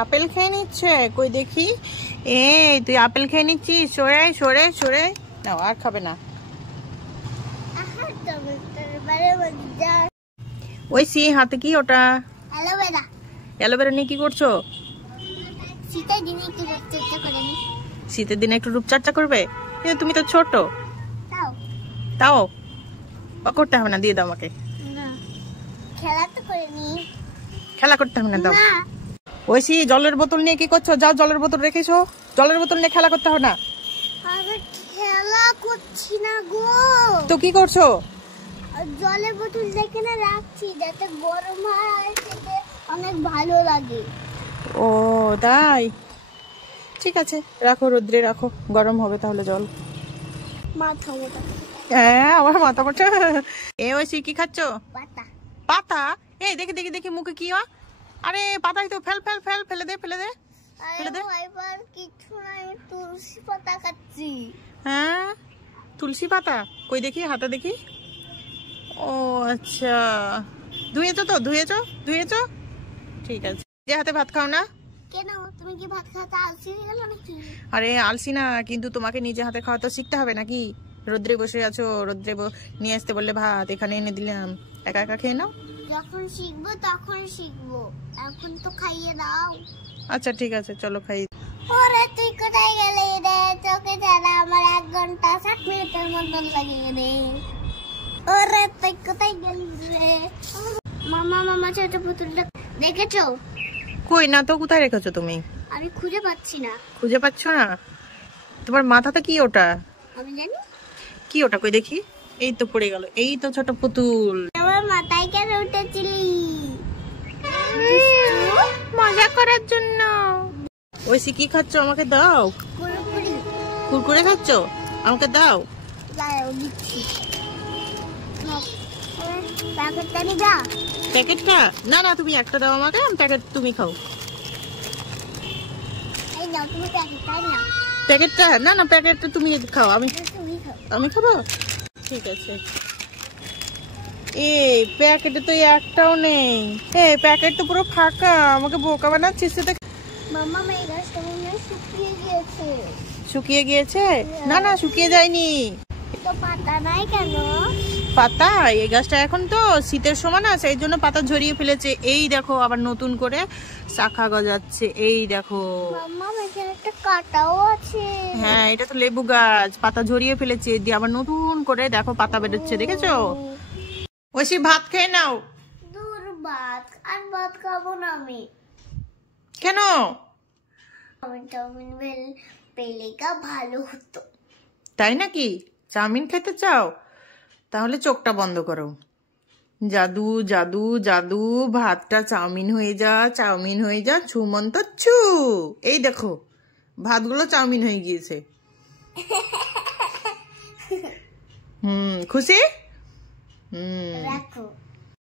Apple খেয়ে নিচ্ছে, কই দেখি। এই তুই আপেল খেয়ে নিচ্ছিস, সরে সরে সরে। নাও, আর খাবে না। ওই সি হাতে কি ওটা? অ্যালোভেরা। অ্যালোভেরা নিয়ে কি করছো? শীতের দিনে একটু রূপচর্চা করে নি। শীতের দিনে একটু রূপচর্চা করবে? কিন্তু তুমি তো ছোট। তাও তাও করতে হবে না, দিয়ে দাও আমাকে। না, খেলা তো করে নি। খেলা করতে হবে না, দাও। ওইসি জলের বোতল নিয়ে কি করছো? যাও, জলের বোতল রেখেছো, জলের বোতল নিয়ে খেলা করতে হবে না। আরে খেলা করছি না গো। তো কি করছো? জলের বোতল দেখে না রাখছি, যাতে গরম হয়, খেতে অনেক ভালো লাগে। ও তাই, ঠিক আছে, রাখো, রোদ্রে রাখো, গরম হবে তাহলে জল। মাথা মোটা। হ্যাঁ, আমার মাথা মোটা। এ ওইসি কি খাচ্ছো? পাতা। পাতা? এই দেখি দেখি দেখি, মুখে কি? আরে পাতাই তো, ফেল ফেল ফেল, ফেলে দে ফেলে দে ফেলে দে। এবার কিছু না, আমি তুলসী পাতা খাচ্ছি। হ্যাঁ, তুলসী পাতা? কই দেখি, হাতে দেখি। ও আচ্ছা, ধুয়েছো তো? ধুয়েছো ধুয়েছো, ঠিক আছে। যে হাতে ভাত খাও না? কেন, তুমি কি ভাত খাতে আলসি হয়ে গেল নাকি? আরে আলসি না, কিন্তু তোমাকে নিজে হাতে খাওয়া তো শিখতে হবে নাকি? রোদ্রে বসে আছো, রোদ্রে নিয়ে আসতে বললে ভাত, এখানে এনে দিলাম, একা একা খেয়ে নাও। যখন শিখবো তখন শিখবো, এখন তো খাইয়ে দাও। আচ্ছা ঠিক আছে, চলো খাই। ওরে তুই কোথায় গেলি রে? তোকে ছাড়া আমার 1 ঘন্টা 60 মিনিটের মতন লাগে রে। ওরে তুই কোথায় গেলি রে? মামা মামা ছোট পুতুলটা দেখেছো? কই না তো, কোথায় রেখেছো তুমি? আমি খুঁজে পাচ্ছি না। খুঁজে পাচ্ছ না? তোমার মাথাতে কি ওটা? আমি জানি। কি ওটা? কই দেখি। এই তো পড়ে গেল, এই তো ছোট পুতুল। আমার মাথায় কেন উঠেছিলি? মজা করার জন্য। ওইসি কি খাচ্ছ? আমাকে দাও। কুরকুরি। কুরকুরে খাচ্ছ? আমাকে দাও। দাও দিচ্ছি। প্যাকেটটা নিবা? প্যাকেটটা? না না, তুমি একটা দাও আমাকে, প্যাকেট তুমি খাও। এই নাও, তুমি প্যাকেটটা নাও। প্যাকেটটা? না না, প্যাকেটটা তুমি খাও, তুমি খাও। আমি খাবো, ঠিক আছে। এই প্যাকেটে তো একটাও নেই। এই প্যাকেট তো পুরো ফাঁকা, আমাকে বোকা বানাচ্ছিস তো। মামা এই গাছটা মনে হয় শুকিয়ে গিয়েছে। শুকিয়ে গিয়েছে? না না, শুকিয়ে যায়নি। তো পাতা নাই কেন? পাতা? এই গাছটা এখন তো শীতের সময় না, সেই জন্য পাতা ঝরিয়ে ফেলেছে। এই দেখো, আবার নতুন করে শাখা গজাচ্ছে, এই দেখো। মামা এখানে একটা কাটাও আছে। হ্যাঁ, এটা তো লেবু গাছ, পাতা ঝরিয়ে ফেলেছে, দিয়ে আবার নতুন করে দেখো পাতা বেরোচ্ছে, দেখেছো? ওইসি ভাত খেয়ে নাও। দূর, ভাত আর ভাত খাবো না আমি। কেন? চাউমিন পেলে ভালো হতো। তাই নাকি? চাউমিন খেতে চাও? তাহলে চোখটা বন্ধ করো। জাদু জাদু জাদু, ভাতটা চাউমিন হয়ে যা, চাউমিন হয়ে যা, ছুমন্ত ছু। এই দেখো, ভাতগুলো চাউমিন হয়ে গিয়েছে। খুশি? রাখো।